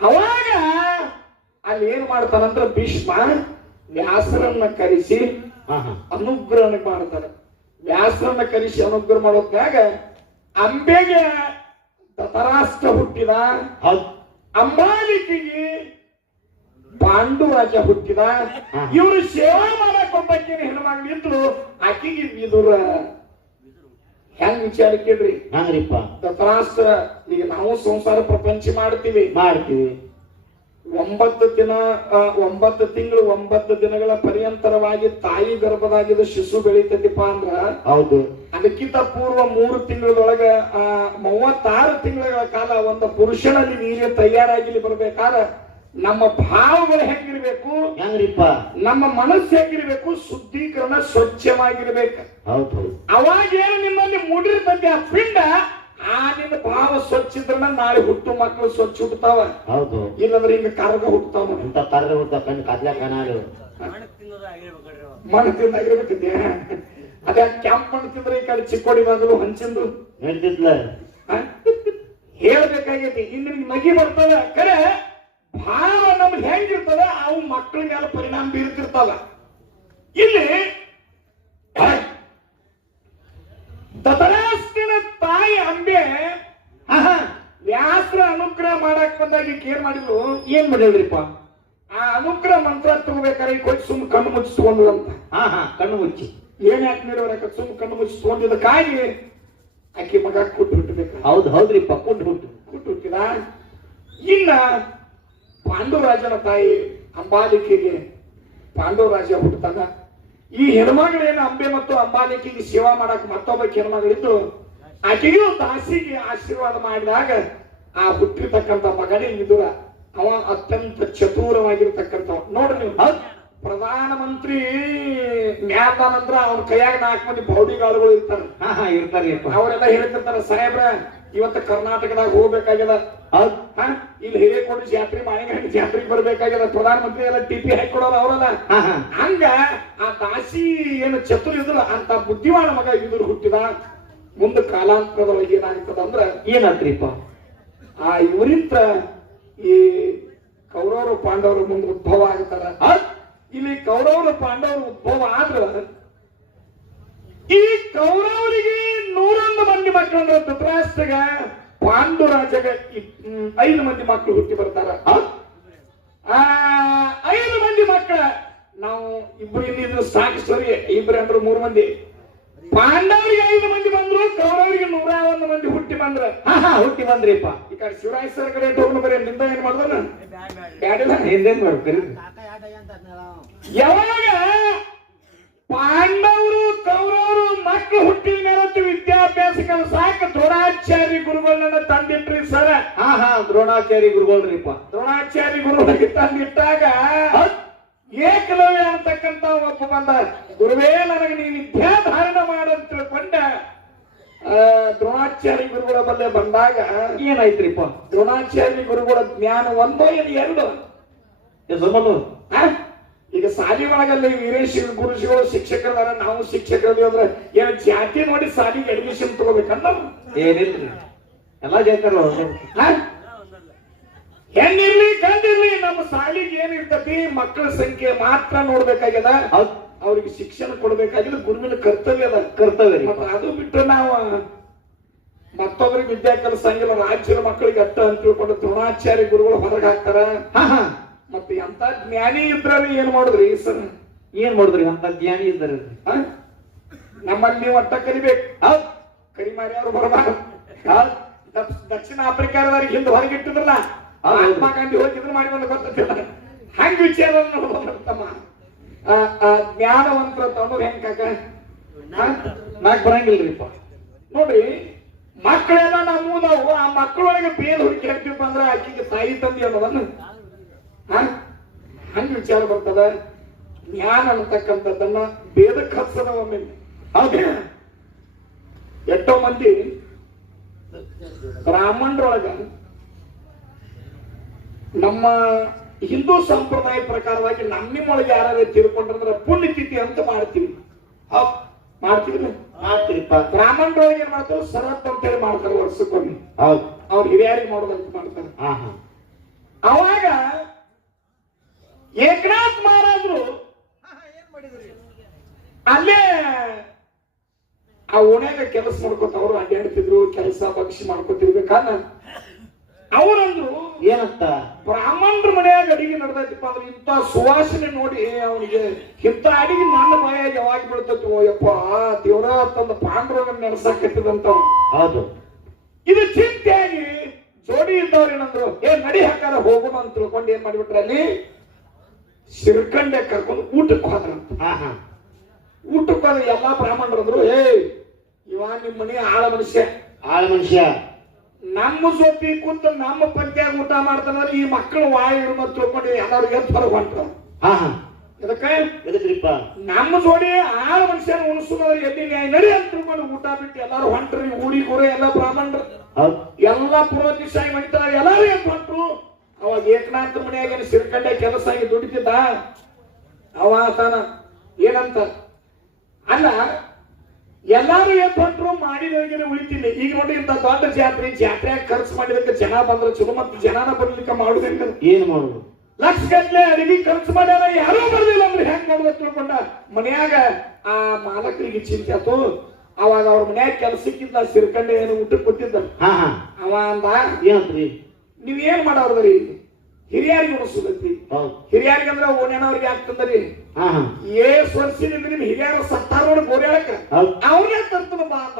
ಅವಾಗ ಅಲ್ಲಿ ಏನ್ ಮಾಡ್ತಾನಂದ್ರ ಭೀಷ್ಮ ವ್ಯಾಸರನ್ನ ಕರೆಸಿ ಅನುಗ್ರಹ ಮಾಡ್ತಾನೆ. ವ್ಯಾಸರನ್ನ ಕರೆಸಿ ಅನುಗ್ರಹ ಮಾಡೋದ್ನಾಗ ಅಂಬೆಗೆ ತತರಾಷ್ಟ್ರ ಹುಟ್ಟಿದ ಅಂಬಾಲಿಕೆಗೆ ಪಾಂಡುರಾಜ ಹುಟ್ಟಿದ. ಇವರು ಸೇವಾ ಮಾಡಕ್ ಒಬ್ಬಾಕಿನ ಹೆಣ್ಮಗಳು ಆಕೆಗೆ ಆಕಿಗೆ ವಿದುರ. ಹೆಂಗ್ ವಿಚಾರ ಕೇಳ್ರಿ ಹಂಗ್ರಿಪ್ಪ ದತರಾಷ್ಟ್ರ ಈಗ ನಾವು ಸಂಸಾರ ಪ್ರಪಂಚ ಮಾಡ್ತೀವಿ. ಮಾಡ್ತೀವಿ. ಒಂಬತ್ತು ದಿನ ಒಂಬತ್ತು ತಿಂಗಳು ಒಂಬತ್ತು ದಿನಗಳ ಪರ್ಯಂತರವಾಗಿ ತಾಯಿ ಗರ್ಭದಾಗಿದ್ದ ಶಿಶು ಬೆಳೀತದಿಪ್ಪ ಅಂದ್ರ ಹೌದು. ಅದಕ್ಕಿಂತ ಪೂರ್ವ ಮೂರು ತಿಂಗಳೊಳಗ ಆ ಮೂವತ್ತಾರು ತಿಂಗಳ ಕಾಲ ಒಂದು ಪುರುಷನಲ್ಲಿ ನೀರು ತಯಾರಾಗಿಲಿ ಬರ್ಬೇಕಾದ್ರೆ ನಮ್ಮ ಭಾವಗಳು ಹೆಂಗಿರ್ಬೇಕು? ಹೆಂಗ್ರಿಪ್ಪ? ನಮ್ಮ ಮನಸ್ಸು ಹೆಂಗಿರ್ಬೇಕು? ಶುದ್ಧೀಕರಣ ಸ್ವಚ್ಛವಾಗಿರ್ಬೇಕು. ಹೌದು ಹೌದು. ಅವಾಗ ಏನು ನಿಮ್ಮಲ್ಲಿ ಮುಡಿರ್ತಂತೆ ಆ ಪಿಂಡ ಆ ನಿನ್ನ ಭಾವ ಸ್ವಚ್ಛ ಇದ್ರನ ನಾಳೆ ಹುಟ್ಟು ಮಕ್ಕಳು ಸ್ವಚ್ಛ ಹುಟ್ಟತಾವ ಹೌದು ಇಲ್ಲಂದ್ರೆ ಹಿಂಗ ಕರ್ಗ ಹುಟ್ಟತಾವ ಅಂತ ಇಂತ ಹುಟ್ಟ ಹುಡ್ತ ಕಣ್ ಕದ್ಲ ಕನಾಡು ಮಣ್ಣು ತಿನ್ನೋದು ಅದೇ ಕ್ಯಾಂಪ್ ಮಣ್ಣು ತಿಂದ್ರೆ ಈ ಕಡೆ ಚಿಕ್ಕೋಡಿ ಮಗಲು ಹಂಚಿಂದು. ಹೇಳ್ತಿದ್ಲ? ಹೇಳ್ಬೇಕಾಗೈತಿ. ಇನ್ನು ನಗಿ ಬರ್ತದ. ಕರೆ ಭಾವ ನಮ್ಗೆ ಹೆಂಗಿರ್ತದ ಅವು ಮಕ್ಕಳ ಮೇಲೆ ಪರಿಣಾಮ ಬೀರ್ತಿರ್ತಾವ. ಇಲ್ಲಿ ಆ, ತಾಯಿ ಅಂಬೆ ವ್ಯಾಸರ ಅನುಗ್ರಹ ಮಾಡಕ್ ಬಂದಾಗ ಈಗ ಏನ್ ಮಾಡಿದ್ರು ಏನ್ ಮಾಡಿದ್ರಿಪ್ಪ? ಆ ಅನುಗ್ರಹ ಮಂತ್ರ ತಗೋಬೇಕಾದ್ರೆ ಈ ಕೊಟ್ಟು ಸುಮ್ ಕಣ್ಣು ಮುಚ್ಚಿಸ್ಕೊಂಡ್ರು ಅಂತ. ಹಾ ಹಾ ಕಣ್ಣು ಮುಚ್ಚಿ. ಏನ್ ಯಾಕೆ ನೀಡೋರಕ್ಕ ಸುಮ್ ಕಣ್ಣು ಮುಚ್ಚಿಸ್ಕೊಂಡಿದ್ದಕ್ಕಾಗಿ ಆಕೆ ಮಗ ಕೊಟ್ಟು ಬಿಟ್ಟಬೇಕು ಹೌದು ಹೌದ್ರಿಪ್ಪ ಪಕ್ಕೊಂಡು ಹುಟ್ಟು ಕೊಟ್ಟು ಬಿಟ್ಟಿದ ಇನ್ನ ಪಾಂಡವರಾಜನ ತಾಯಿ ಅಂಬಾಲಿಕೆಗೆ ಪಾಂಡುರಾಜ ಹುಟ್ಟತಾನ ಈ ಹೆಣ್ಮಗಳೇನು ಅಂಬೆ ಮತ್ತು ಅಂಬಾಲಿಕೆಗೆ ಸೇವಾ ಮಾಡಕ್ ಮತ್ತೊಬ್ಬ ಹೆಣ್ಮಗಳಿದ್ದು ಆಕೆಗೂ ದಾಸಿಗೆ ಆಶೀರ್ವಾದ ಮಾಡಿದಾಗ ಆ ಹುಟ್ಟಿರ್ತಕ್ಕಂಥ ಮಗನೇ ಇದು ಅವ ಅತ್ಯಂತ ಚತುರವಾಗಿರ್ತಕ್ಕಂಥ ನೋಡ್ರಿ ನೀವು. ಹೌದ್. ಪ್ರಧಾನಮಂತ್ರಿ ಅಂದ್ರ ಅವ್ರ ಕೈಯಾಗ ನಾಲ್ಕು ಮಂದಿ ಬೌಡಿಗಾಳುಗಳು ಇರ್ತಾರೆ. ಹಾ ಹಾ ಇರ್ತಾರ್ರಿಪ್ಪ. ಅವರೆಲ್ಲ ಹೇಳ್ತಿರ್ತಾರ ಸಾಹೇಬ್ರ ಇವತ್ತು ಕರ್ನಾಟಕದಾಗ ಹೋಗ್ಬೇಕಾಗ್ಯದ. ಇಲ್ಲಿ ಹಾ ಇಲ್ಲಿ ಹಿರೇಕೋಟೆ ಜಾತ್ರೆ ಮಾಣಿಗಂಡಿ ಜಾತ್ರೆ ಬರ್ಬೇಕಾಗ್ಯದ. ಪ್ರಧಾನಮಂತ್ರಿ ಎಲ್ಲ ಟಿಪಿ ಹಾಕೊಡೋರು ಅವರಲ್ಲ. ಹಂಗ ಆ ದಾಸಿ ಏನು ಚತುರ ಇದ್ರ ಅಂತ ಬುದ್ಧಿವಾನ ಮಗ ಇದ್ರು ಹುಟ್ಟಿದ ಮುಂದೆ ಕಾಲಾಂತರದೊಳಗೆ ಏನಾಗ್ತದ ಅಂದ್ರ ಏನಾತ್ರಿಪ್ಪ? ಆ ಇವರಿಂತ ಈ ಕೌರವರು ಪಾಂಡವರು ಮುಂದೆ ಉದ್ಭವ ಆಗ್ತಾರ. ಇಲ್ಲಿ ಕೌರವರು ಪಾಂಡವರು ಉದ್ಭವ ಆದ್ರ ಈ ಕೌರವರಿಗೆ ನೂರೊಂದು ಮಂದಿ ಮಕ್ಕಳು ಅಂದ್ರೆ ಧೃತರಾಷ್ಟ್ರಗ ಪಾಂಡುರಾಜಗ ಐದು ಮಂದಿ ಮಕ್ಕಳು ಹುಟ್ಟಿ ಬರ್ತಾರ. ಆ? ಐದು ಮಂದಿ ಮಕ್ಕಳ ನಾವು ಇಬ್ರು ಇಲ್ಲಿ ಸಾಕು ಸರಿ ಇಬ್ರು ಅಂದ್ರೆ ಮೂರು ಮಂದಿ. ಪಾಂಡವರಿಗೆ ಐದು ಮಂದಿ ಬಂದ್ರು ಕೌರವರಿಗೆ ನೂರ ಒಂದು ಮಂದಿ ಹುಟ್ಟಿ ಬಂದ್ರ. ಹಾ ಹಾ ಹುಟ್ಟಿ ಬಂದ್ರಿಪ್ಪ. ಈ ಕಡೆ ಶಿವರಾಜ್ ಸರ್ ಕಡೆ ಹೋಗ್ನು ಬರೀ ನಿಂದ ಏನ್ ಮಾಡಿದ್ರ ಮಾಡ್ತೀರಿ ಯಾವಾಗ ಪಾಂಡವರು ಕೌರವರು ಮಕ್ಕಳು ಹುಟ್ಟಿದ ಮೇಲಂತೂ ವಿದ್ಯಾಭ್ಯಾಸಕ್ಕೆ ಸಾಕು. ದ್ರೋಣಾಚಾರ್ಯ ಗುರುಗಳನ್ನ ತಂದಿಟ್ರಿ ಸರ. ಹಾ ಹಾ ದ್ರೋಣಾಚಾರ್ಯ ಗುರುಗಳ್ರಿಪ್ಪ ದ್ರೋಣಾಚಾರ್ಯ ಗುರುಗಳಿಗೆ ತಂದಿಟ್ಟಾಗ ಏಕಲವ್ಯ ಅಂತಕ್ಕಂತ ಒಬ್ಬ ಬಂದ ಗುರುವೇ ನನಗೆ ನೀ ವಿದ್ಯಾಧಾರಣ ಮಾಡಂತ ತಿಳ್ಕೊಂಡ ದ್ರೋಣಾಚಾರ್ಯ ಗುರುಗಳ ಬಲ್ಲೆ ಬಂದಾಗ ಏನಾಯ್ತ್ರಿಪ್ಪ? ದ್ರೋಣಾಚಾರ್ಯ ಗುರುಗಳ ಜ್ಞಾನ ಒಂದೋ ಏನು ಎರಡು. ಆ? ಈಗ ಸಾಲಿ ಒಳಗಲ್ಲಿ ವೀರೇಶ್ ಗುರುಜಿಗಳು ಶಿಕ್ಷಕರದಾರ ನಾವು ಶಿಕ್ಷಕರದಿ ಅಂದ್ರೆ ಏನು ಜಾತಿ ನೋಡಿ ಸಾಲಿಗೆ ಅಡ್ಮಿಷನ್ ತಗೋಬೇಕಂತ ಏನಿಲ್ಲ ಎಲ್ಲಾ ಜಾತಾರ ಹೆಣ್ಣಿರ್ಲಿ ಗಂಡಿರ್ಲಿ ನಮ್ಮ ಸಾಲಿಗೆ ಏನಿರ್ತತಿ? ಮಕ್ಕಳ ಸಂಖ್ಯೆ ಮಾತ್ರ ನೋಡ್ಬೇಕಾಗ್ಯದ? ಅವ್ರಿಗೆ ಶಿಕ್ಷಣ ಕೊಡ್ಬೇಕಾಗಿಲ್ಲ ಗುರುವಿನ ಕರ್ತವ್ಯ ಅದ. ಕರ್ತವ್ಯ ಅದು ಬಿಟ್ಟು ನಾವು ಮತ್ತೊಬ್ಬರಿಗೆ ವಿದ್ಯಾ ಕಲಿಸಂಗಿಲ್ಲ ರಾಜ್ಯದ ಮಕ್ಕಳಿಗೆ ಅಟ್ಟ ಅಂತ ತಿಳ್ಕೊಂಡು ದ್ರೋಣಾಚಾರ್ಯ ಗುರುಗಳು ಹೊರಗೆ ಹಾಕ್ತಾರ. ಮತ್ತೆ ಎಂತ ಜ್ಞಾನಿ ಇದ್ರಲ್ಲಿ ಏನ್ ಮಾಡುದ್ರಿ ಸರ್ ಏನ್ ಮಾಡುದ್ರಿ ಅಂತ ಜ್ಞಾನಿ ಇದ್ದಾರೆ ಆ? ನಮ್ಮಲ್ಲಿ ನೀವು ಅಟ್ಟ ಕಲಿಬೇಕು. ಹೌದ್. ಕರಿಮಾರಿ ಅವ್ರು ಬರಬಾರ್ದು. ದಕ್ಷಿಣ ಆಫ್ರಿಕಾದವರಿಗೆ ಹಿಂದೆ ಹೊರಗಿಟ್ಟಿದ್ರಲ್ಲ. ಮಹಾತ್ಮ ಗಾಂಧಿ ಹೋಗಿದ್ರು ಮಾಡಿ ಬಂದ ಗೊತ್ತಿಲ್ಲ ಹಂಗ ವಿಚಾರ ತಮ್ಮ ಆ, ಆ, ಜ್ಞಾನವಂತರ ತಮ್ಮದು ಹೆಂಗ್ ಕಾಕ? ನಾಕ್ ಬರಂಗಿಲ್ರಿಪ್ಪ. ನೋಡ್ರಿ ಮಕ್ಕಳೆಲ್ಲ ನಮ್ಮ ನಾವು ಆ ಮಕ್ಕಳೊಳಗೆ ಬೇಲ್ ಹುಡುಕಿ ಹಾಕ್ತಿಪ್ಪ ಅಂದ್ರೆ ಆಕೆಗೆ ತಾಯಿ ತಂದೆ ಅನ್ನೋದನ್ನ? ಹಂಗ ವಿಚಾರ ಬರ್ತದ. ಜ್ಞಾನ ಅನ್ನತಕ್ಕಂಥದ್ದನ್ನ ಬೇದಕ್ಕೆ ಹಚ್ಚದ ಒಮ್ಮೆ. ಹೌದು. ಎಷ್ಟೋ ಮಂದಿ ಬ್ರಾಹ್ಮಣರೊಳಗ ನಮ್ಮ ಹಿಂದೂ ಸಂಪ್ರದಾಯ ಪ್ರಕಾರವಾಗಿ ನಮ್ಮೊಳಗೆ ಯಾರು ತಿಳ್ಕೊಂಡ್ರಂದ್ರ ಪುಣ್ಯತಿಥಿ ಅಂತ ಮಾಡ್ತೀವಿ. ಮಾಡ್ತೀವಿ ಮಾಡ್ತೀರಿಪ್ಪ. ಬ್ರಾಹ್ಮಣರೊಳಗೆ ಏನ್ ಮಾಡ್ತಾರೆ? ಸರತ್ ಅಂತೇಳಿ ಮಾಡ್ತಾರೆ ವರ್ಷಕ್ಕೊಮ್ಮೆ. ಹೌದ್. ಅವ್ರು ಹಿರಿಯರಿಗೆ ಮಾಡೋದಂತ ಮಾಡ್ತಾರೆ. ಹಾ ಹಾ. ಅವಾಗ ಏಕನಾಥ್ ಮಹಾರಾಜರು ಅಲ್ಲೇ ಆ ಓಣ್ಯಾಗ ಕೆಲಸ ಮಾಡ್ಕೊತ ಅವರು ಅಡ್ಡಾಡ್ತಿದ್ರು ಕೆಲಸ ಭಕ್ಷಿ ಮಾಡ್ಕೊತಿರ್ಬೇಕಾದ್ರೆ ಅವರಂದ್ರು ಏನಂತ? ಬ್ರಾಹ್ಮಣರ ಮನೆಯಾಗ ಅಡಿಗೆ ನಡೆದೈತಿಪ್ಪ ಅಂದ್ರೆ ಇಂಥ ಸುವಾಸನೆ ನೋಡಿ ಅವನಿಗೆ ಇಂಥ ಅಡಿಗೆ ನನ್ನ ಬಾಯಾಗ ಯಾವಾಗ ಬೀಳ್ತೈತಿ ಓಯಪ್ಪ ಆ ದೇವ್ರ ತಂದ ಪಾಂಡ್ರವನ್ನ ನೆನಸಾಕತ್ತಿದಂತ ಹೌದು. ಇದು ಚಿಂತೆಯಾಗಿ ಜೋಡಿ ಇದ್ದವ್ರು ಏನಂದ್ರು ಏ ನಡಿ ಹಾಕಾರ ಹೋಗೋಣ ಅಂತ ತಿಳ್ಕೊಂಡು ಏನ್ ಮಾಡಿಬಿಟ್ರೆ ಅಲ್ಲಿ? ಸಿರ್ಕಂಡೆ ಕರ್ಕೊಂಡು ಊಟಕ್ಕೆ ಹೋದ್ರಂತ ಊಟಕ್ಕೆ ಹೋದ್ರೆ ಎಲ್ಲಾ ಬ್ರಾಹ್ಮಣರು ಅಂದ್ರು ಏ ಇವ ನಿಮ್ಮ ಮನೆ ಆಳ ಮನುಷ್ಯ. ಆಳ ಮನುಷ್ಯ. ನಮ್ಮ ಸೊಪ್ಪಿ ಕೂತು ನಮ್ಮ ಪಂಚಾಗ ಊಟ ಮಾಡ್ತಾನಂದ್ರೆ ಈ ಮಕ್ಕಳು ವಾಯು ಅಂತ ತಿಳ್ಕೊಂಡು ಎಲ್ಲರೂ ಎದ್ದು ಹೊರಗೆ ಹೊಂಟ್ರು. ಹಾ ಹಾ. ಅದಕ್ಕೆ ಎದಕ್ರಿಪ್ಪ? ನಮ್ಮ ಜೋಡಿ ಆರು ಮನುಷ್ಯನ ಉಣಿಸೋದವ್ರು ಎಲ್ಲಿ ನ್ಯಾಯ ನಡಿ ಅಂತ ತಿಳ್ಕೊಂಡು ಊಟ ಬಿಟ್ಟು ಎಲ್ಲಾರು ಹೊಂಟ್ರಿ ಊರಿ ಕೂರ ಎಲ್ಲ ಬ್ರಾಹ್ಮಣರು. ಎಲ್ಲಾ ಪುರೋದಿಸಾಗಿ ಮಾಡಿತಾರೆ ಎಲ್ಲಾರು ಎದ್ದು ಹೊಂಟ್ರು. ಅವಾಗ ಏಕನಾಥ ಮನೆಯಾಗ ಏನ್ ಸಿರ್ಕಂಡೆ ಕೆಲಸ ಆಗಿ ದುಡಿತಿದ್ದ? ಅವ ತಾನ ಏನಂತ? ಅಲ್ಲ ಎಲ್ಲಾರು ಏನ್ ಬಂದ್ರು ಮಾಡಿದವರಿಗೆ ಉಳಿತೀನಿ. ಈಗ ನೋಡಿ ಇಂತ ದೊಡ್ಡ ಜಾತ್ರೆ ಜಾತ್ರೆ ಖರ್ಚು ಮಾಡಿದಕ್ಕೆ ಜನ ಬಂದ್ರೆ ಚಲೋ ಮತ್ತೆ ಜನನ ಬರ್ಲಿಕ್ಕೆ ಮಾಡುದಂಗ? ಏನ್ ಮಾಡುದು? ಲಕ್ಷ ಗಟ್ಲೆ ಅಡಿಗೆ ಖರ್ಚು ಮಾಡ್ಯಾರ ಯಾರೂ ಬರ್ಲಿಲ್ಲ ಅಂದ್ರೆ ಹೆಂಗ್ ಮಾಡ್ಬೇಕು ತಿಳ್ಕೊಂಡ. ಮನ್ಯಾಗ ಆ ಮಾಲಕರಿಗೆ ಚಿಂತೆ ಆತು. ಅವಾಗ ಅವ್ರ ಮನ್ಯಾಗ ಕೆಲ್ಸಕ್ಕಿಂತ ಸಿರ್ಕಂಡೆ ಏನು ಊಟಕ್ಕೆ ಕೊಟ್ಟಿದ್ದ ಅವ ಅಂದ ನೀವು ನೀವ್ ಏನ್ ಮಾಡವ್ರದ್ರಿ ಹಿರಿಯರಿಗೆ ಉಣಿಸೋದೈತಿ ಹಿರಿಯರಿಗೆ ಅಂದ್ರೆ ಓಣ್ಯನವ್ರಿಗೆ ಆಗ್ತದ್ರಿ ಏಸ್ ವರ್ಷದಿಂದ ನಿಮ್ ಹಿರಿಯರ ಸತ್ತಾರ ನೋಡಿ ಗೋರ್ಯಾಳಕ ಹೌದ್. ಅವ್ರೇ ತರ್ತದ ಬಾ ಅಂತ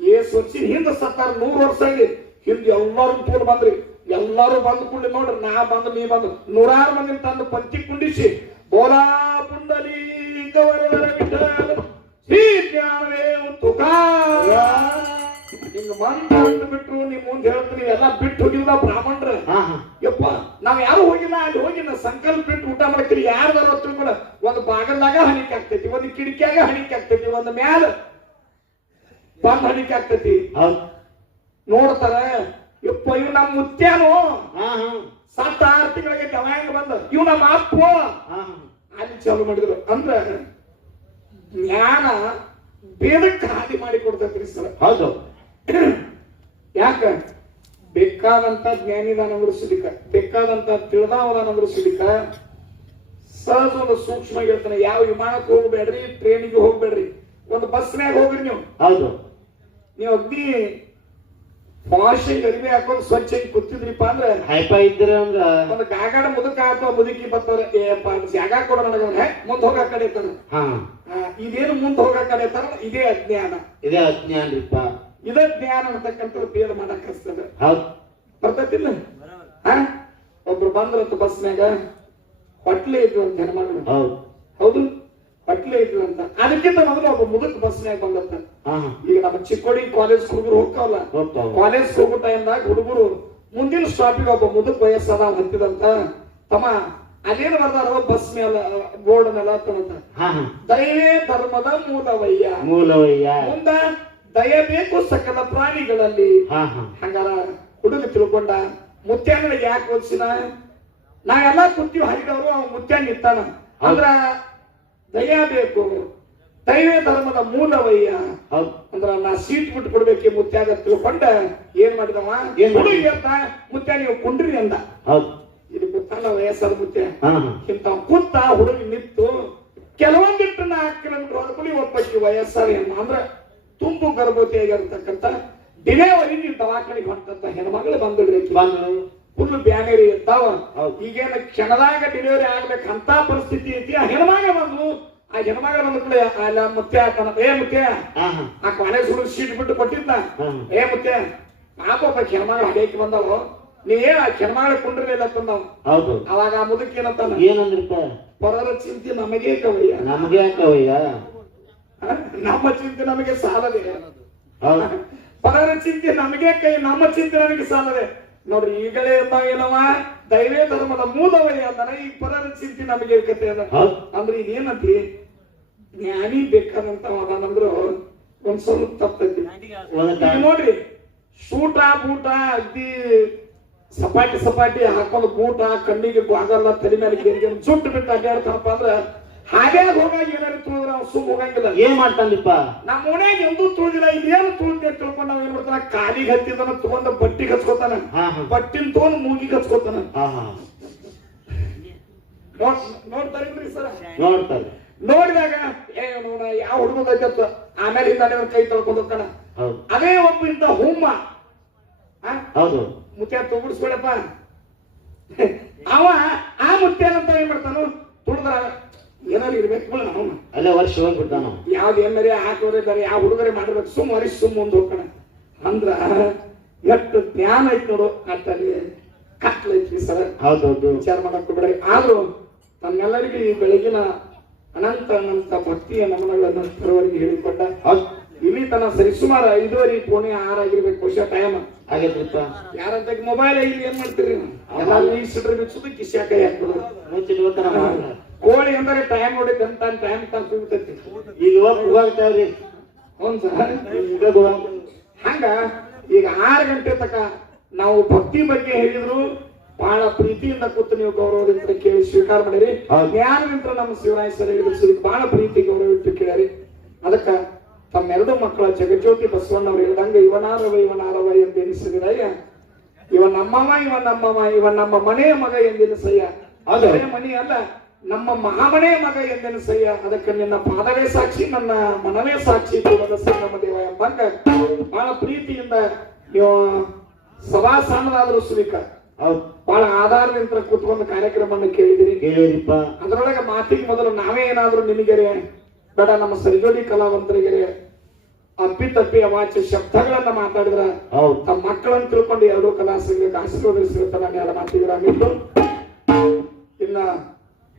ಏಸ್ ವರ್ಷದ ಹಿಂದ ಸತ್ತಾರ ನೂರ್ ವರ್ಷ ಆಗಿ ಹಿಂದ ಎಲ್ಲಾರು ಕೂಡ ಬಂದ್ರಿ. ಎಲ್ಲಾರು ಬಂದ್ ಕುಂಡಿ ನೋಡ್ರಿ ನಾ ಬಂದು ನೀ ಬಂದು. ನೂರಾರು ಮಂದಿ ತಂದು ಪಂಚಿ ಕುಂಡಿಸಿ. ಬೋಲಾ ಪುಂಡಲಿ ವಿಠಲ ಶ್ರೀ ಜ್ಞಾನವೇ ತುಕಾರ ಹಿಂಗ ಮಂದ ಅಂದ್ ಬಿಟ್ರು ನಿಮ್ ಮುಂದೆ ಹೇಳ್ತೀನಿ ಎಲ್ಲ ಬಿಟ್ಟು ಹೋಗಿಲ್ಲ ಬ್ರಾಹ್ಮಣರು. ಯಪ್ಪ ನಾವ್ ಯಾರು ಹೋಗಿಲ್ಲ ಅಲ್ಲಿ ಹೋಗಿ ನಾ ಸಂಕಲ್ಪ ಬಿಟ್ಟು ಊಟ ಮಾಡ್ತೀವಿ ಯಾರ್ದಾರ ಕೂಡ ಒಂದು ಬಾಗಲ್ದಾಗ ಹಣಿಕೆ ಆಗ್ತೈತಿ ಒಂದು ಕಿಟಕಿಯಾಗ ಹಣಿಕೆ ಆಗ್ತೈತಿ ಒಂದು ಮ್ಯಾಲ ಬಂದ್ ಹಣಿಕೆ ಆಗ್ತೈತಿ. ನೋಡ್ತಾರ ಯಪ್ಪ ಇವ್ ನಮ್ಮ ಮುತ್ಯಾನು ಸತ್ತ ಆರು ತಿಂಗಳಿಗೆ ಗವಾಯಂಗ ಬಂದ? ಇವ್ ನಮ್ಮ ಅಪ್ಪ. ಅಲ್ಲಿ ಚಾಲು ಮಾಡಿದ್ರು. ಅಂದ್ರ ಜ್ಞಾನ ಬೇದಕ್ಕೆ ಹಾದಿ ಮಾಡಿ ಕೊಡ್ತೈತ್ರಿ ಸರ್. ಹೌದು. ಯಾಕ? ಬೇಕಾದಂತ ಜ್ಞಾನಿದಾನ ಅಂದ್ರಿಸಲಿಕ್ಕ ಬೇಕಾದಂತ ತಿಳಿದಾವದಾನ ಅಂದ್ರಿಸಲಿಕ್ಕ ಸಹಜ ಒಂದು ಸೂಕ್ಷ್ಮ ಇರ್ತಾನೆ ಯಾವ ವಿಮಾನಕ್ಕೆ ಹೋಗ್ಬೇಡ್ರಿ ಟ್ರೈನಿಗೆ ಹೋಗ್ಬೇಡ್ರಿ. ಒಂದು ಬಸ್ನಾಗ ಹೋಗ್ರಿ ನೀವು. ಹೌದು. ನೀವು ಅಗ್ನಿ ವಾಷಿಂಗ್ ಅರಿವೆ ಹಾಕೊಂಡು ಸ್ವಚ್ಛ ಕೂತಿದ್ರಿಪ್ಪ ಅಂದ್ರೆ ಹೈಪ ಇದ್ರ ಅಂದ್ರ ಒಂದು ಕಾಗಾಡ ಮುದುಕ ಅಥವಾ ಮುದುಕಿ ಬರ್ತಾರೆ ಏಪ್ಪ ಜಾಗ ಕೊಡ ನನಗೆ ಮುಂದ್ ಹೋಗ ಕಡೆ ಇದೇನು ಮುಂದ್ ಹೋಗ ಕಡೆ ಇದೇ ಅಜ್ಞಾನ. ಇದೇ ಅಜ್ಞಾನ್ರಿಪ್ಪ. ಇದ ಜ್ಞಾನ ಅಂತಕ್ಕಂಥ ಬೇರೆ ಮಾಡಕ್ ಹಸ್ತದ ಹೌದ್. ಬರ್ತೈತಿಲ್ಲ? ಒಬ್ರು ಬಂದ್ರಂತ ಬಸ್ನ್ಯಾಗ ಪಟ್ಲೆ ಇದ್ರು ಅಂತ ಹೆಣ್ಮಗಳು. ಹೌದ್. ಹೌದು? ಪಟ್ಲೆ ಇದ್ರು ಅಂತ. ಅದಕ್ಕಿಂತ ಮೊದಲು ಒಬ್ಬ ಮುದುಕ್ ಬಸ್ನ್ಯಾಗ ಬಂದತ್ತ ಈಗ ನಮ್ಮ ಚಿಕ್ಕೋಡಿ ಕಾಲೇಜ್ ಹುಡುಗರು ಹೋಗ್ತಾವಲ್ಲ? ಕಾಲೇಜ್ ಹೋಗೋ ಟೈಮ್ದಾಗ ಹುಡುಗರು ಮುಂದಿನ ಸ್ಟಾಪಿಗೆ ಒಬ್ಬ ಮುದುಕ ವಯಸ್ಸಾದ ಹತ್ತಿದಂತ ತಮ್ಮ ಅಲ್ಲೇನು ಬರ್ದಾರ ಬಸ್ ಮೇಲೆ ಬೋರ್ಡ್ ಮೇಲೆ ಹಾ ದಯವೇ ಧರ್ಮದ ಮೂಲವಯ್ಯ. ಮೂಲವಯ್ಯ. ಮುಂದ ದಯ ಬೇಕು ಸಕಲ ಪ್ರಾಣಿಗಳಲ್ಲಿ. ಹಂಗಾರ ಹುಡುಗ ತಿಳ್ಕೊಂಡ ಮುತ್ಯಾನ ಯಾಕೆ ಓದಿಸಿನ? ನಾವೆಲ್ಲ ಕುಂತೀವಿ ಹರಿದವರು ಅವ ಮುತ್ಯಾನ್ ನಿಂತಾನ ಅಂದ್ರ ದಯ ಬೇಕು ದೈವ ಧರ್ಮದ ಮೂಲವಯ್ಯ. ಅಂದ್ರ ನಾ ಸೀಟ್ ಬಿಟ್ಟು ಕೊಡ್ಬೇಕು ಮುತ್ಯಾಗ ತಿಳ್ಕೊಂಡ ಏನ್ ಮಾಡಿದವ? ಹುಡುಗ ಅಂತ ಮುತ್ಯ ನೀವು ಕುಂಡ್ರಿ ಅಂದ. ಇದು ಗೊತ್ತಲ್ಲ ವಯಸ್ಸಾದ ಮುತ್ಯ. ಇಂತ ಕುತ್ತ ಹುಡುಗಿ ನಿಂತು ಕೆಲವೊಂದಿಟ್ಟು ನಾಲ್ಕು ಕಿಲೋಮೀಟರ್ ಹೋದ್ಕೊಳ್ಳಿ ಒಬ್ಬಕ್ಕೆ ವಯಸ್ಸಾದ ಅಂದ್ರ ತುಂಬು ಗರ್ಭವತಿಯಾಗಿರ್ತಕ್ಕಂಥ ದಿನೇವರಿ ನೀವು ದವಾಖಾನೆಗೆ ಹೊಂಟಂತ ಹೆಣ್ಮಗಳು ಬಂದ್ಬಿಡ್ರಿ ಫುಲ್ ಬ್ಯಾನರಿ ಇರ್ತಾವ. ಈಗೇನು ಕ್ಷಣದಾಗ ಡೆಲಿವರಿ ಆಗ್ಬೇಕಂತ ಅಂತ ಪರಿಸ್ಥಿತಿ ಐತಿ. ಆ ಹೆಣ್ಮಗ ಬಂದು ಆ ಹೆಣ್ಮಗ ಬಂದ ಕೂಡಲೇ ಅಲ್ಲ ಮುತ್ಯ ಆತನ ಏ ಮುತ್ಯ ಆ ಕಾಲೇಜ್ ಹುಡುಗ ಸೀಟ್ ಬಿಟ್ಟು ಕೊಟ್ಟಿದ್ದ. ಏ ಮುತ್ಯ ಪಾಪ ಹೆಣ್ಮಗ ಹಡೇಕ್ ಬಂದವು ನೀ ಏನ್ ಆ ಹೆಣ್ಮಗಳ ಕುಂಡ್ರಿಲ್ಲ ತಂದವ್ ಹೌದು. ಅವಾಗ ಆ ಮುದುಕ ಏನಂತ ಏನಂದ್ರಪ್ಪ? ಪರರ ಚಿಂತೆ ನಮಗೆ ಕವಯ್ಯ ನಮಗೇ ಯಾಕವಯ್ಯ ಹ? ನಮ್ಮ ಚಿಂತೆ ನಮಗೆ ಸಾಲದೆ. ಪರರ ಚಿಂತೆ ನಮಗೆ ಕೈ ನಮ್ಮ ಚಿಂತೆ ನಮಗೆ ಸಾಲದೆ. ನೋಡ್ರಿ ಈಗಲೇ ಏನವ? ದೈವೇ ಧರ್ಮದ ಮೂಲವೇ ಅಂತಾನ ಈ ಪರರ ಚಿಂತೆ ನಮಗೆ ಇರ್ಕತೆ ಅದ ಅಂದ್ರೆ ಇದೇನಂತಿ ಜ್ಞಾನಿ ಬೇಕಾದಂತ ಅದಾನಂದ್ರು ಒಂದ್ ಸ್ವಲ್ಪ ತಪ್ಪೈತಿ ನೋಡ್ರಿ ಸೂಟ ಬೂಟ ಅಗ್ದಿ ಸಪಾಟಿ ಸಪಾಟಿ ಹಾಕೊಂಡು ಬೂಟ ಕಣ್ಣಿಗೆ ಬಾಗಲ್ಲ ತಲೆ ಮೇಲೆ ಗೆರಿಗೆ ಜುಟ್ಟು ಬಿಟ್ಟು ಅಡ್ಡಾಡ್ತಾನಪ್ಪ ಅಂದ್ರ ಹಾದ್ಯಾಗ ಹೋಗಾಗ ಏನಾರು ತುಳಿದ್ರೆ ಅವ್ನು ಸುಮ್ ಹೋಗಂಗಿಲ್ಲ. ಏನ್ ಮಾಡ್ತಾನಿಪ್ಪ? ನಮ್ಮ ಓಣ್ಯಾಗ ಎಂದೂ ತುಳಿದಿಲ್ಲ ಇದೇನು ತುಳಿದೆ ಅಂತ ತಿಳ್ಕೊಂಡು ನಾವ್ ಏನ್ ಮಾಡ್ತಾನ? ಕಾಲಿಗೆ ಹತ್ತಿದನ ತಗೊಂಡ ಬಟ್ಟಿಗೆ ಹಚ್ಕೋತಾನ ಬಟ್ಟಿನ ತಗೊಂಡ್ ಮೂಗಿಗೆ ಹಚ್ಕೋತಾನ ನೋಡ್ತಾರಿಲ್ರಿ ಸರ ನೋಡ್ತಾರೆ ನೋಡಿದಾಗ ಏ ನೋಡ ಯಾವ ಹುಡುಗದ ಆಮೇಲೆ ಹಿಂದಾನೆ ಕೈ ತೊಳ್ಕೊಂಡು ಹೋಗ್ತಾನ. ಹೌದು. ಅದೇ ಒಬ್ಬ ಇಂತ ಹುಮ್ಮ? ಹೌದು. ಮುತ್ಯ ತಗೊಡಿಸ್ಬೇಡಪ್ಪ ಅವ ಆ ಮುತ್ಯನಂತ ಏನ್ ಮಾಡ್ತಾನು? ತುಳಿದ್ರ ಏನಾರು ಇರ್ಬೇಕು ಅಲ್ಲ ಅಲ್ಲೇ ವರ್ಷ ಹೋಗ್ಬಿಡ್ತಾನ ಯಾವ್ದು ಏನಾರೇ ಹಾಕೋರೆ ಬೇರೆ ಯಾವ ಹುಡುಗರೇ ಮಾಡಿರ್ಬೇಕು ಸುಮ್ ಹರಿಸ್ ಸುಮ್ ಮುಂದೆ ಹೋಗ್ತಾನ. ಅಂದ್ರ ಎಷ್ಟು ಜ್ಞಾನ ಐತ್ ನೋಡು ಅಟ್ಟಲ್ಲಿ ಕತ್ಲೈತ್ರಿ ಸರ್. ಹೌದು ಹೌದು. ವಿಚಾರ ಮಾಡಕ್ ಬಿಡ್ರಿ ಆದ್ರೂ ತಮ್ಮೆಲ್ಲರಿಗೂ ಈ ಬೆಳಗಿನ ಅನಂತ ಅನಂತ ಭಕ್ತಿಯ ನಮನಗಳನ್ನು ಸರ್ವರಿಗೆ ಹೇಳಿಕೊಂಡ ಹೌದು. ಇಲ್ಲಿ ತನ ಸರಿಸುಮಾರು ಐದುವರೆ ಪೋಣೆ ಆರಾಗಿರ್ಬೇಕು ವರ್ಷ ಟೈಮ್ ಆಗೈತ್ರಿಪ್ಪ ಯಾರಂತ ಮೊಬೈಲ್ ಇಲ್ಲಿ ಏನ್ ಮಾಡ್ತೀರಿ? ಎಲ್ಲ ಈ ಸಿಡ್ರಿ ಬಿಚ್ಚುದು ಕಿಸ್ಯಾ ಕೈ ಹಾಕ್ಬಿಡು ಮುಚ್ಚಿಡ್ಬೇಕನ ಮಾಡ್ತಾರೆ ಕೋಳಿ ಅಂದ್ರೆ ಟೈಮ್ ನೋಡಿ ಅಂತ ಟೈಮ್ ತಂದ್ಬಿಡ್ತೈತಿ ಈಗ ಹೋಗ್ತಾವ್ರಿ ಸರ್. ಹೋಗ್- ಈಗ ಆರು ಗಂಟೆ ತಕ ನಾವು ಭಕ್ತಿ ಬಗ್ಗೆ ಹೇಳಿದ್ರು ಬಹಳ ಪ್ರೀತಿಯಿಂದ ಕೂತು ನೀವು ಗೌರವದಿಂದ ಕೇಳಿ ಸ್ವೀಕಾರ ಮಾಡಿರಿ. ಯಾರ ನಂತರ ನಮ್ಮ ಶಿವರಾಯ ಸರ್ ಹೇಳಿದ್ರು ಬಹಳ ಪ್ರೀತಿ ಗೌರವ ಇಟ್ಟು ಕೇಳಿರಿ. ಅದಕ್ಕ ತಮ್ಮೆರಡು ಮಕ್ಕಳ ಜಗಜ್ಯೋತಿ ಬಸವಣ್ಣವ್ರು ಹೇಳಿದಂಗ ಇವನಾರವ ಇವನಾರವ ಎಂದು ಇವನ್ ಇವ ಇವನ್ ಇವ ನಮ್ಮಮ್ಮ ಇವ ನಮ್ಮ ಮನೆಯ ಮಗ ಎಂದೆನಿಸಯ್ಯ. ಅದೇ. ಮನೆ ಅಲ್ಲ ನಮ್ಮ ಮಹಾಮನೆಯ ಮಗ ಎಂದೆನಿಸಯ್ಯ ಅದಕ್ಕೆ ನಿನ್ನ ಪಾದವೇ ಸಾಕ್ಷಿ ನನ್ನ ಮನವೇ ಸಾಕ್ಷಿ ನಮ್ಮ ದೇವ ಎಂಬಂಗ ಬಹಳ ಪ್ರೀತಿಯಿಂದ ನೀವು ಸಭಾ ಸಣ್ಣದಾದ್ರೂ ಸುಲಿಕ ಬಹಳ ಆಧಾರ ಆಧಾರದಿಂದ ಕೂತ್ಕೊಂಡು ಕಾರ್ಯಕ್ರಮವನ್ನು ಕೇಳಿದಿರಿ. ಅದರೊಳಗೆ ಮಾತಿಗೆ ಮೊದಲು ನಾವೇ ಏನಾದ್ರೂ ನಿಮಗೆರೆ ಬೇಡ ನಮ್ಮ ಸರಿಜೋಡಿ ಕಲಾವಂತರಿಗೆ ಅಪ್ಪಿ ತಪ್ಪಿ ಅವಾಚ್ಯ ಶಬ್ದಗಳನ್ನ ಮಾತಾಡಿದ್ರ ತಮ್ಮ ಮಕ್ಕಳನ್ನು ತಿಳ್ಕೊಂಡು ಎರಡೂ ಕಲಾ ಸಂಘಕ್ಕೆ ಆಶೀರ್ವದಿಸಿರುತ್ತ ನಾನು ಎಲ್ಲ ಮಾತಿದ್ರ ಇನ್ನ